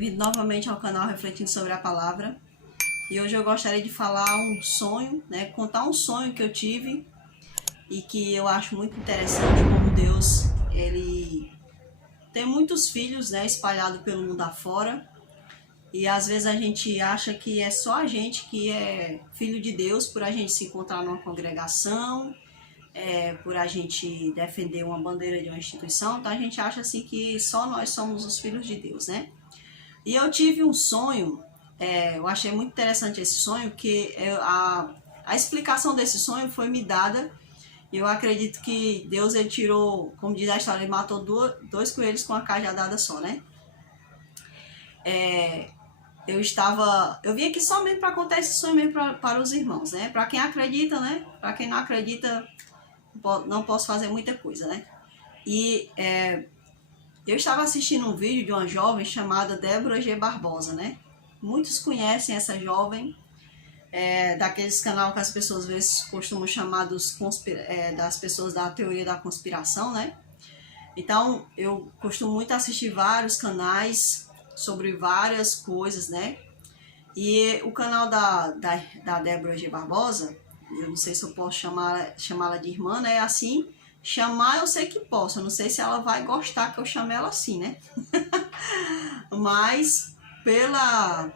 Bem-vindo novamente ao canal Refletindo sobre a Palavra. E hoje eu gostaria de falar um sonho, contar um sonho que eu tive e que eu acho muito interessante como Deus, ele tem muitos filhos, espalhados pelo mundo afora. E às vezes a gente acha que é só a gente que é filho de Deus por a gente se encontrar numa congregação, por a gente defender uma bandeira de uma instituição. Então a gente acha assim que só nós somos os filhos de Deus, né? E eu tive um sonho, eu achei muito interessante esse sonho, que a explicação desse sonho foi me dada. Eu acredito que Deus, ele tirou, como diz a história, ele matou dois coelhos com uma cajadada só, né? Eu vim aqui somente para contar esse sonho mesmo para os irmãos, né? Para quem acredita, né? Para quem não acredita, não posso fazer muita coisa, né? E eu estava assistindo um vídeo de uma jovem chamada Débora G. Barbosa, né? Muitos conhecem essa jovem, daqueles canais que as pessoas às vezes costumam chamar das pessoas da teoria da conspiração, né? Então, eu costumo muito assistir vários canais sobre várias coisas, né? E o canal da Débora G. Barbosa, eu não sei se eu posso chamá-la de irmã, né? Assim, chamar eu sei que posso, eu não sei se ela vai gostar que eu chame ela assim, né? Mas pela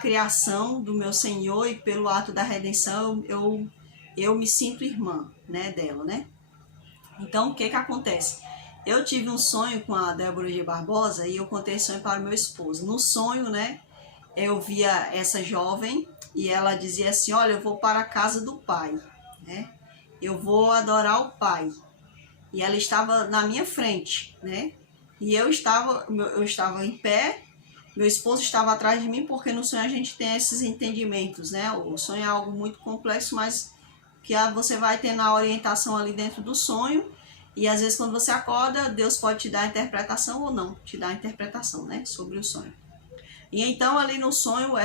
criação do meu Senhor e pelo ato da redenção, eu me sinto irmã, né, dela, né? Então, o que acontece? Eu tive um sonho com a Débora G. Barbosa e eu contei esse sonho para o meu esposo. No sonho, né, eu via essa jovem e ela dizia assim: olha, eu vou para a casa do Pai, né? Eu vou adorar o Pai. E ela estava na minha frente, né? E eu estava em pé, meu esposo estava atrás de mim, porque no sonho a gente tem esses entendimentos, né? O sonho é algo muito complexo, mas que você vai ter na orientação ali dentro do sonho. E às vezes quando você acorda, Deus pode te dar a interpretação ou não te dar a interpretação, né? Sobre o sonho. E então ali no sonho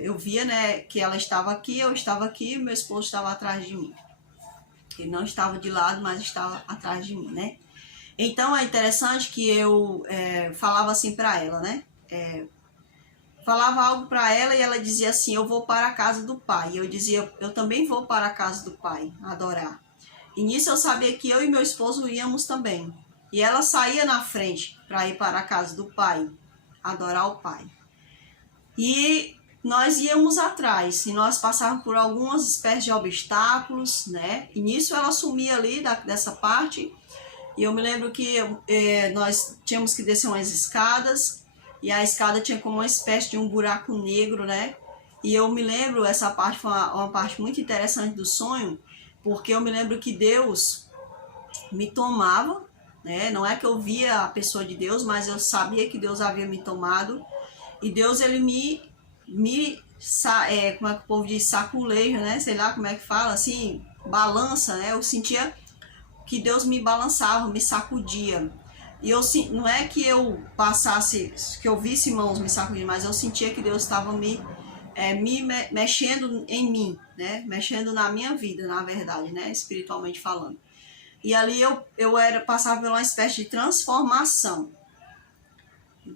eu via, né, que ela estava aqui, eu estava aqui, meu esposo estava atrás de mim. Ele não estava de lado, mas estava atrás de mim, né? Então é interessante que eu falava assim para ela, né? Falava algo para ela e ela dizia assim: eu vou para a casa do Pai. E eu dizia: eu também vou para a casa do Pai adorar. E nisso eu sabia que eu e meu esposo íamos também. E ela saía na frente para ir para a casa do Pai, adorar o Pai. E nós íamos atrás, e nós passávamos por algumas espécies de obstáculos, né? E nisso ela sumia ali dessa parte. E eu me lembro que nós tínhamos que descer umas escadas, e a escada tinha como uma espécie de um buraco negro, né? E eu me lembro, essa parte foi uma parte muito interessante do sonho, porque eu me lembro que Deus me tomava, né? Não é que eu via a pessoa de Deus, mas eu sabia que Deus havia me tomado. E Deus, ele como é que o povo diz, saculeja, né? Sei lá como é que fala, assim, balança, né? Eu sentia que Deus me balançava, me sacudia. E não é que eu passasse, que eu visse mãos me sacudindo, mas eu sentia que Deus estava mexendo em mim, né? Mexendo na minha vida, na verdade, né? Espiritualmente falando. E ali eu passava por uma espécie de transformação.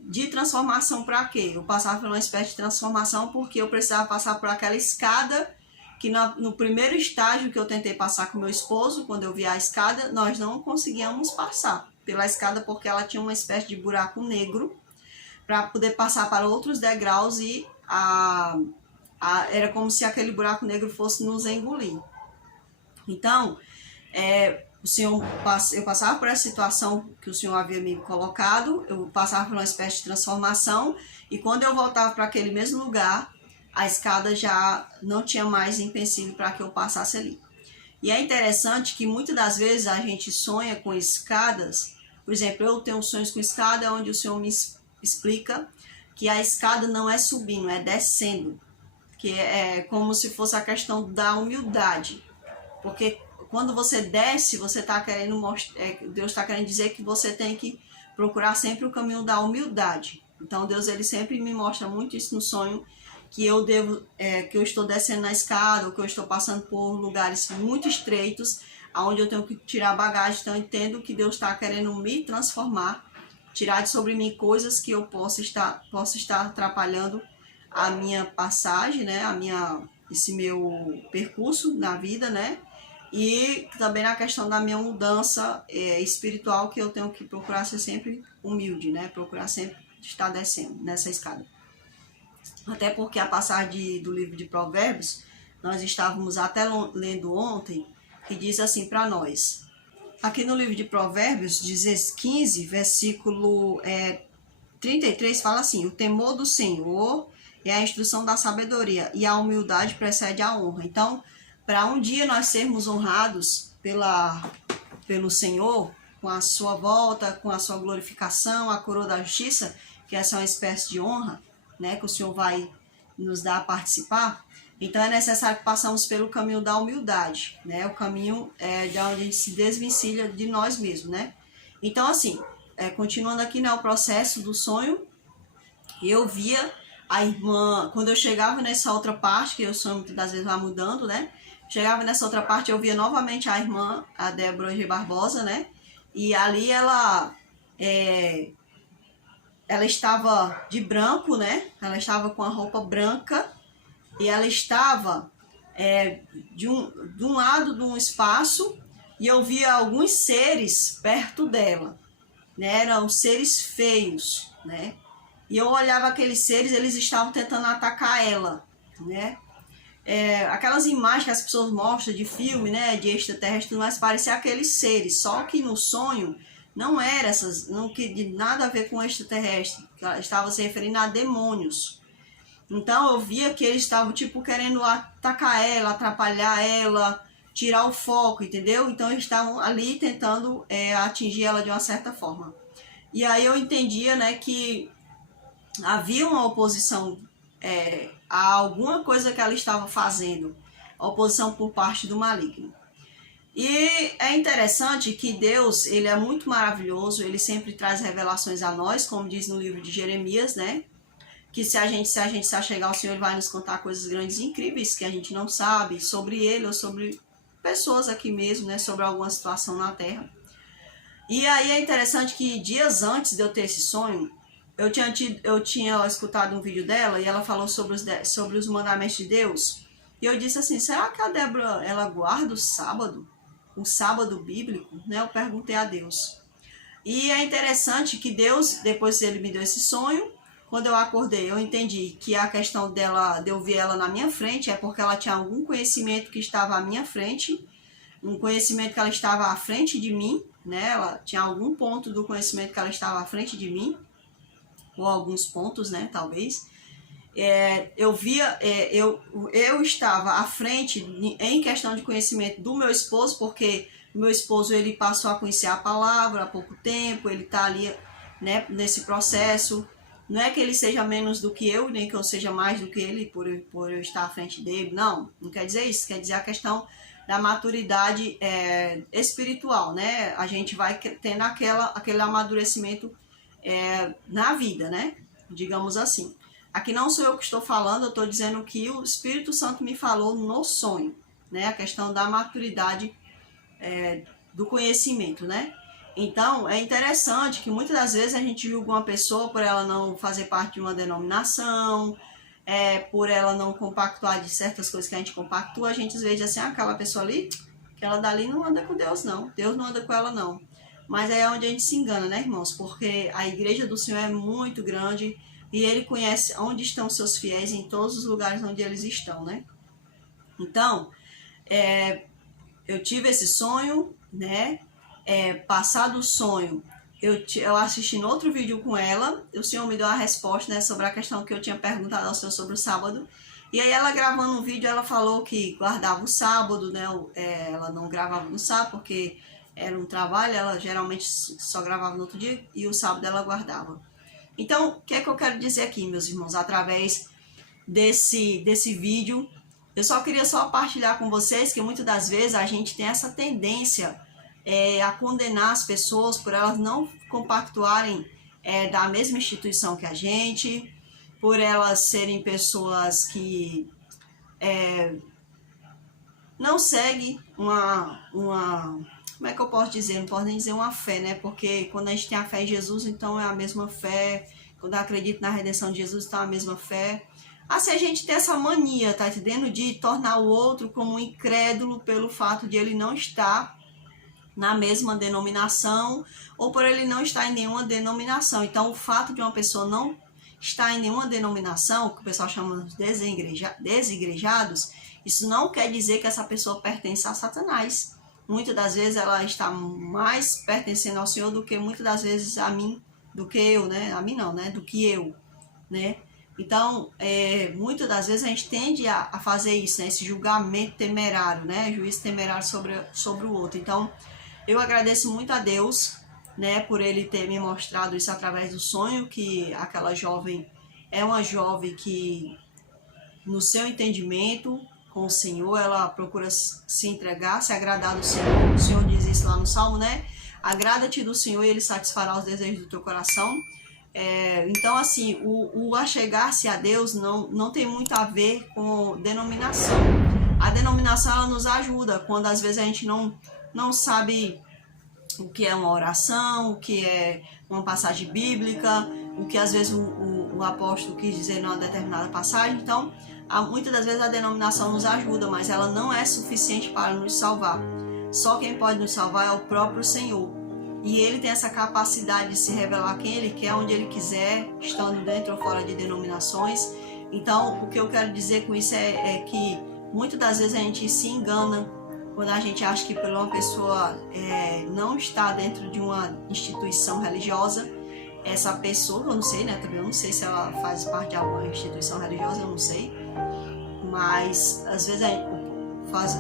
De transformação para quê? Eu passava por uma espécie de transformação porque eu precisava passar por aquela escada que no primeiro estágio que eu tentei passar com meu esposo, quando eu vi a escada, nós não conseguíamos passar pela escada porque ela tinha uma espécie de buraco negro para poder passar para outros degraus e era como se aquele buraco negro fosse nos engolir. Então, eu passava por essa situação que o Senhor havia me colocado, eu passava por uma espécie de transformação, e quando eu voltava para aquele mesmo lugar, a escada já não tinha mais empecilho para que eu passasse ali. E é interessante que muitas das vezes a gente sonha com escadas. Por exemplo, eu tenho sonhos com escada onde o Senhor me explica que a escada não é subindo, é descendo, que é como se fosse a questão da humildade, porque quando você desce, você está querendo mostrar, Deus está querendo dizer que você tem que procurar sempre o caminho da humildade. Então Deus, ele sempre me mostra muito isso no sonho, que eu que eu estou descendo na escada, ou que eu estou passando por lugares muito estreitos, onde eu tenho que tirar bagagem. Então eu entendo que Deus está querendo me transformar tirar de sobre mim coisas que eu possa estar atrapalhando a minha passagem, né? Esse meu percurso na vida, né? E também na questão da minha mudança espiritual, que eu tenho que procurar ser sempre humilde, né? Procurar sempre estar descendo nessa escada. Até porque a passagem do livro de Provérbios, nós estávamos até lendo ontem, que diz assim para nós. Aqui no livro de Provérbios, 15, versículo 33, fala assim: o temor do Senhor é a instrução da sabedoria, e a humildade precede a honra. Então, para um dia nós sermos honrados pelo Senhor, com a sua volta, com a sua glorificação, a coroa da justiça, que essa é uma espécie de honra, né, que o Senhor vai nos dar a participar, então é necessário que passamos pelo caminho da humildade, né, o caminho de onde a gente se desvencilha de nós mesmos, né. Então, assim, continuando aqui, né, o processo do sonho, eu via a irmã, quando eu chegava nessa outra parte, que o sonho muitas das vezes vai mudando, né, chegava nessa outra parte, eu via novamente a irmã, a Débora G. Barbosa, né, e ali ela estava de branco, né? Ela estava com a roupa branca e ela estava de um lado de um espaço e eu via alguns seres perto dela, né? Eram seres feios, né? E eu olhava aqueles seres, eles estavam tentando atacar ela, né? Aquelas imagens que as pessoas mostram de filme, né? De extraterrestre, mas parecia aqueles seres, só que no sonho não era essas, não tinha nada a ver com extraterrestre, estava se referindo a demônios. Então eu via que eles estavam tipo querendo atacar ela, atrapalhar ela, tirar o foco, entendeu? Então eles estavam ali tentando atingir ela de uma certa forma. E aí eu entendia, né, que havia uma oposição a alguma coisa que ela estava fazendo, a oposição por parte do maligno. E é interessante que Deus, ele é muito maravilhoso, ele sempre traz revelações a nós, como diz no livro de Jeremias, né? Que se a gente se achegar ao Senhor, ele vai nos contar coisas grandes e incríveis que a gente não sabe sobre ele ou sobre pessoas aqui mesmo, né? Sobre alguma situação na Terra. E aí é interessante que dias antes de eu ter esse sonho, eu tinha escutado um vídeo dela e ela falou sobre os mandamentos de Deus. E eu disse assim, será que a Débora, ela guarda o sábado bíblico, né? Eu perguntei a Deus. E é interessante que Deus, depois ele me deu esse sonho, quando eu acordei, eu entendi que a questão dela, de eu ver ela na minha frente, é porque ela tinha algum conhecimento que estava à minha frente, um conhecimento que ela estava à frente de mim, né? Ela tinha algum ponto do conhecimento que ela estava à frente de mim, ou alguns pontos, né? Talvez. Eu via, eu estava à frente em questão de conhecimento do meu esposo, porque o meu esposo ele passou a conhecer a palavra há pouco tempo, ele está ali, né, nesse processo. Não é que ele seja menos do que eu, nem que eu seja mais do que ele por eu estar à frente dele, não quer dizer isso, quer dizer a questão da maturidade espiritual, né? A gente vai tendo aquele amadurecimento na vida, né? Digamos assim. Aqui não sou eu que estou falando, eu estou dizendo que o Espírito Santo me falou no sonho, né? A questão da maturidade do conhecimento, né? Então, é interessante que muitas das vezes a gente julga uma pessoa por ela não fazer parte de uma denominação, por ela não compactuar de certas coisas que a gente compactua, a gente às vezes diz assim, aquela pessoa ali, aquela dali não anda com Deus não, Deus não anda com ela não. Mas é onde a gente se engana, né, irmãos? Porque a igreja do Senhor é muito grande e ele conhece onde estão seus fiéis em todos os lugares onde eles estão, né? Então, eu tive esse sonho, né? Passado o sonho, eu assisti no outro vídeo com ela, o Senhor me deu a resposta, né, sobre a questão que eu tinha perguntado ao Senhor sobre o sábado. E aí ela gravando um vídeo, ela falou que guardava o sábado, né? Ela não gravava no sábado porque era um trabalho, ela geralmente só gravava no outro dia e o sábado ela guardava. Então, o que é que eu quero dizer aqui, meus irmãos, através desse vídeo? Eu só queria partilhar com vocês que muitas das vezes a gente tem essa tendência a condenar as pessoas por elas não compactuarem da mesma instituição que a gente, por elas serem pessoas que não seguem como é que eu posso dizer? Não posso nem dizer uma fé, né? Porque quando a gente tem a fé em Jesus, então é a mesma fé. Quando eu acredito na redenção de Jesus, então é a mesma fé. Assim, a gente tem essa mania, tá entendendo? De tornar o outro como um incrédulo pelo fato de ele não estar na mesma denominação ou por ele não estar em nenhuma denominação. Então, o fato de uma pessoa não estar em nenhuma denominação, que o pessoal chama de desigrejados, isso não quer dizer que essa pessoa pertence a Satanás. Muitas das vezes ela está mais pertencendo ao Senhor do que muitas das vezes a mim, do que eu, né? A mim não, né? Do que eu, né? Então, muitas das vezes a gente tende a fazer isso, né? Esse julgamento temerário, né? Juízo temerário sobre o outro. Então, eu agradeço muito a Deus, né? Por Ele ter me mostrado isso através do sonho, que aquela jovem é uma jovem que, no seu entendimento com o Senhor, ela procura se entregar, se agradar do Senhor. O Senhor diz isso lá no Salmo, né? Agrada-te do Senhor e Ele satisfará os desejos do teu coração. Então, assim, o achegar-se a Deus não tem muito a ver com denominação. A denominação, ela nos ajuda quando às vezes a gente não sabe o que é uma oração, o que é uma passagem bíblica, o que às vezes o apóstolo quis dizer numa determinada passagem. Então, muitas das vezes a denominação nos ajuda, mas ela não é suficiente para nos salvar. Só quem pode nos salvar é o próprio Senhor. E Ele tem essa capacidade de se revelar quem Ele quer, onde Ele quiser, estando dentro ou fora de denominações. Então, o que eu quero dizer com isso é que muitas das vezes a gente se engana quando a gente acha que por uma pessoa não está dentro de uma instituição religiosa, essa pessoa, eu não sei, né? Também eu não sei se ela faz parte de alguma instituição religiosa, eu não sei. Mas, às vezes,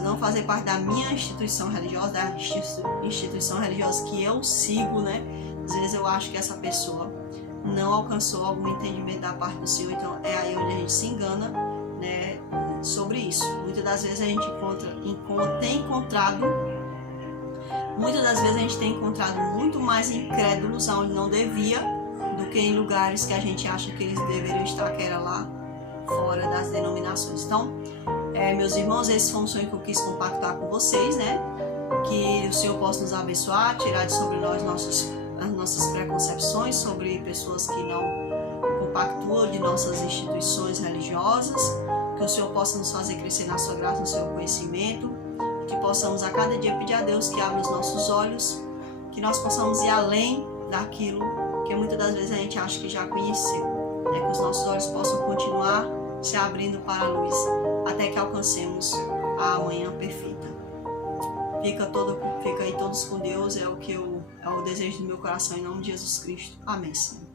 não fazer parte da minha instituição religiosa, da instituição religiosa que eu sigo, né? Às vezes eu acho que essa pessoa não alcançou algum entendimento da parte do Senhor, então é aí onde a gente se engana, né? Sobre isso. Muitas das vezes a gente tem encontrado muito mais incrédulos onde não devia do que em lugares que a gente acha que eles deveriam estar, que era lá fora das denominações. Então, meus irmãos, esse foi um sonho que eu quis compactar com vocês, né? Que o Senhor possa nos abençoar, tirar de sobre nós as nossas preconcepções sobre pessoas que não compactuam de nossas instituições religiosas, que o Senhor possa nos fazer crescer na sua graça, no seu conhecimento, que possamos a cada dia pedir a Deus que abra os nossos olhos, que nós possamos ir além daquilo que muitas das vezes a gente acha que já conheceu, né? Que os nossos olhos possam continuar se abrindo para a luz, até que alcancemos a manhã perfeita. Fica aí todos com Deus, é o desejo do meu coração, em nome de Jesus Cristo. Amém, Senhor.